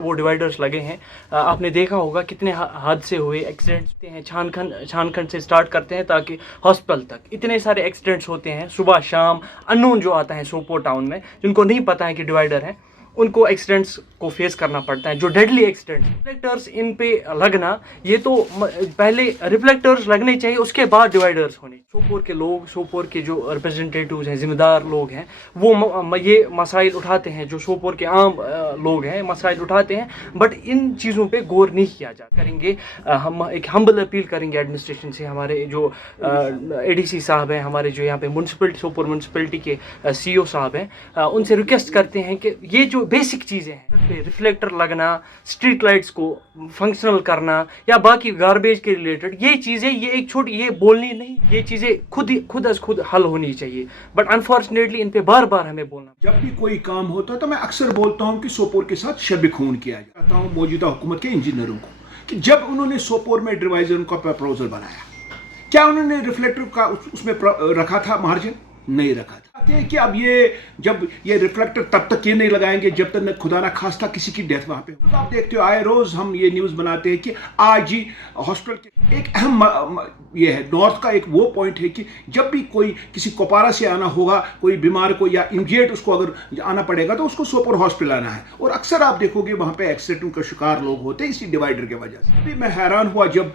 वो डिवाइडर्स लगे हैं, आपने देखा होगा कितने हादसे हुए, एक्सीडेंट्स होते हैं, छानखन से स्टार्ट करते हैं ताकि हॉस्पिटल तक इतने सारे एक्सीडेंट्स होते हैं सुबह शाम। अननोन जो आता है सोपोर टाउन में, जिनको नहीं पता है कि डिवाइडर है, उनको एक्सीडेंट्स को फेस करना पड़ता है, जो डेडली एक्सीडेंट्स। रिफ्लेक्टर्स इन पे लगना, ये तो पहले रिफ्लेक्टर्स लगने चाहिए, उसके बाद डिवाइडर्स होने। सोपोर के लोग, सोपोर के जो रिप्रेजेंटेटिव्स हैं, जिम्मेदार लोग हैं, वो ये मसाइल उठाते हैं, जो सोपोर के आम लोग हैं मसाइल उठाते हैं, बट इन चीज़ों पे गौर नहीं किया जाता। करेंगे हम एक हम्बल अपील करेंगे एडमिनिस्ट्रेशन से, हमारे जो एडीसी साहब हैं, हमारे जो यहाँ पे म्यूनसिपलिटी, सोपोर म्यूनसिपलिटी के सीईओ साहब हैं, उनसे रिक्वेस्ट करते हैं कि ये जो बेसिक चीज़ें हैं, रिफ्लेक्टर लगना, स्ट्रीट लाइट्स को फंक्शनल करना या बाकी गार्बेज के रिलेटेड, ये चीज़ें, ये एक छोटी, ये बोलनी नहीं, ये चीज़ें खुद हल होनी चाहिए, बट अनफॉर्चुनेटली इन पे बार बार हमें बोलना। जब भी कोई काम होता है तो मैं अक्सर बोलता हूं कि सोपोर के साथ शब खून किया जाता हूं मौजूदा हुकूमत के इंजीनियरों को, कि जब उन्होंने सोपोर में डिवाइजर का प्रपोजल बनाया, क्या उन्होंने रिफ्लेक्टर का उसमें रखा था मार्जिन? नहीं रखा था। कि अब ये जब ये रिफ्लेक्टर तब तक ये नहीं लगाएंगे जब तक न खुदा ना खास्ता किसी की डेथ वहां पे हो। आप देखते हो आए रोज हम ये न्यूज बनाते हैं कि आज ही हॉस्पिटल के एक अहम ये है नॉर्थ का एक वो पॉइंट है कि जब भी कोई किसी कोपारा से आना होगा, कोई बीमार को या इंजर्ड उसको अगर आना पड़ेगा तो उसको सोपोर हॉस्पिटल आना है, और अक्सर आप देखोगे वहां पे एक्सीडेंट का शिकार लोग होते हैं इसी डिवाइडर की वजह से। अभी मैं हैरान हुआ जब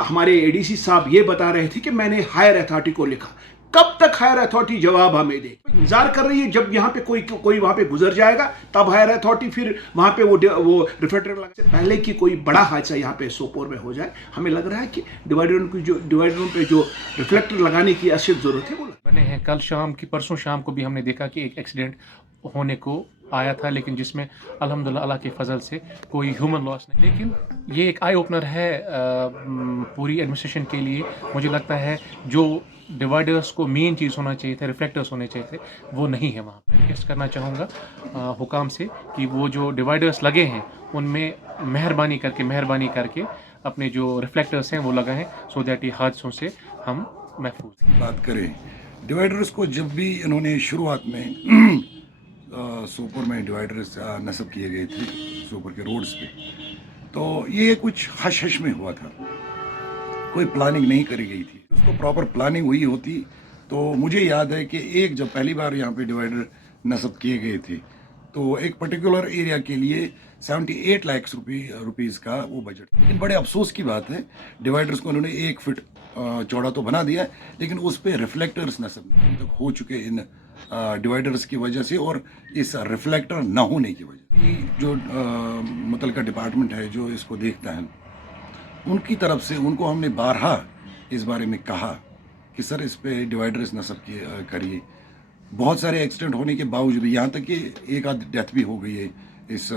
हमारे एडीसी साहब ये बता रहे थे कि मैंने हायर अथॉरिटी को लिखा। कब तक हायर अथॉरिटी जवाब हमें दे? इंतजार कर रही है जब यहाँ पे कोई वहां पे गुजर जाएगा तब हायर अथॉरिटी फिर वहां पे वो रिफ्लेक्टर लगने से पहले कि कोई बड़ा हादसा यहाँ पे सोपोर में हो जाए। हमें लग रहा है कि डिवाइडरों पे जो रिफ्लेक्टर लगाने की अशद जरूरत है वो बने हैं। परसों शाम को भी हमने देखा कि एक एक्सीडेंट होने को आया था, लेकिन जिसमें अल्हम्दुलिल्लाह अल्लाह के फजल से कोई ह्यूमन लॉस नहीं। लेकिन ये एक आई ओपनर है पूरी एडमिनिस्ट्रेशन के लिए। मुझे लगता है जो डिवाइडर्स को मेन चीज़ होना चाहिए था, रिफ्लेक्टर्स होने चाहिए थे, वो नहीं है वहाँ। रिक्वेस्ट करना चाहूँगा हुकाम से कि वो जो डिवाइडर्स लगे हैं उनमें मेहरबानी करके अपने जो रिफ्लेक्टर्स हैं वो लगाएं, सो दैट ये हादसों से हम महफूज। बात करें डिवाइडर्स को, जब भी इन्होंने शुरुआत में सोपोर में डिवाइडर्स नस्ब किए गए थे सोपोर के रोड्स पे, तो ये कुछ हश में हुआ था, कोई प्लानिंग नहीं करी गई थी। उसको प्रॉपर प्लानिंग हुई होती तो मुझे याद है कि जब पहली बार यहाँ पे डिवाइडर नस्ब किए गए थे तो एक पर्टिकुलर एरिया के लिए 78 लाख रुपीज़ का वो बजट। लेकिन बड़े अफसोस की बात है, डिवाइडर्स को उन्होंने 1 फीट चौड़ा तो बना दिया, लेकिन उस पर रिफ्लेक्टर्स नस्ब तक हो चुके इन डिवाइडर्स की वजह से और इस रिफ्लेक्टर न होने की वजह। जो मुतल्लिका डिपार्टमेंट है जो इसको देखता है, उनकी तरफ से उनको हमने बारहा इस बारे में कहा कि सर इस पे डिवाइडर्स नस्ब करिए। बहुत सारे एक्सीडेंट होने के बावजूद, यहाँ तक कि एक आध डेथ भी हो गई है इस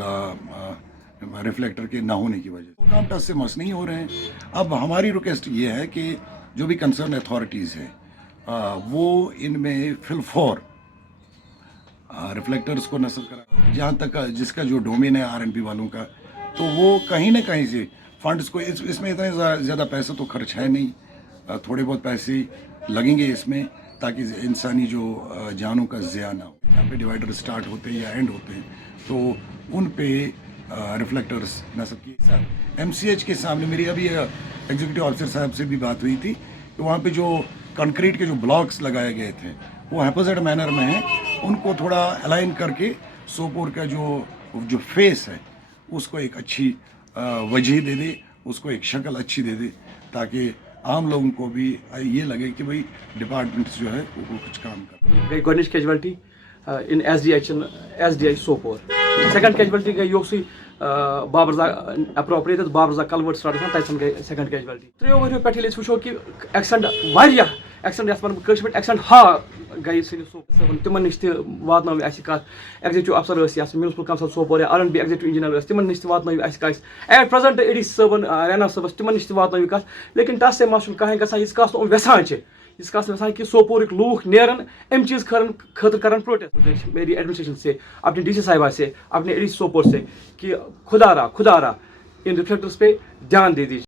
रिफ्लेक्टर के ना होने की वजह। काम टस से मस नहीं हो रहे हैं। अब हमारी रिक्वेस्ट ये है कि जो भी कंसर्न अथॉरिटीज़ हैं वो इनमें फिलफौर रिफ्लेक्टर्स को नस्ब करा। जहाँ तक जिसका जो डोमेन है आरएनबी वालों का, तो वो कहीं ना कहीं से फंड्स को इसमें इतने ज़्यादा पैसा तो खर्च है नहीं, थोड़े बहुत पैसे लगेंगे इसमें ताकि इंसानी जो जानों का ज़िया ना हो। जहाँ पे डिवाइडर स्टार्ट होते हैं या एंड होते हैं तो उन पे रिफ्लेक्टर्स नस्ब किए। साथ एमसीएच के सामने मेरी अभी एग्जीक्यूटिव ऑफिसर साहब से भी बात हुई थी, तो वहाँ पे जो कंक्रीट के जो ब्लॉक्स लगाए गए थे वो हैपोजेट मैनर में हैं, उनको थोड़ा अलाइन करके सोपोर का जो फेस है उसको एक अच्छी वजह दे दे, उसको एक शक्ल अच्छी दे दे, ताकि आम लोगों को भी ये लगे कि भाई डिपार्टमेंट जो है वो कुछ काम कर। गई गोडनिच कैजुअलिटी इन एसडीआई सोपोर। सेकंड कैजुअलिटी गई योक्सी बाबरजा अप्रोप्रिएट बाबरजा कलवर्ट स्टार्ट तथन गई सेकंड कैजुअलिटी। 3 वरियो पे वो कि एक्सीडेंट वारिया एक्सीडेंट एक्सीडेंट हा गई तिमन नश वात एग्जीक्यूटिव अफसर म्यूनसिपल काउंसिल सोपोर या आरएनबी एग्जीक्यूटिव इंजीनियर तिमन नश वात एट प्रेजेंट एडी सबन रैना सबस तिमन नश वात कत। लेकिन तस से मस कहें गसान यीस कत वेसान इस कस वेसान कि सोपोर लूख नेरन अम चीज़ खतर कर प्रोटेस्ट। मेरी एडमिनिस्ट्रेशन से, अपने डीसी साहिबा से, अपने एडी सोपोर से कि खुदारा इन रिफ्लेक्टर्स पे ध्यान दे दीजिए।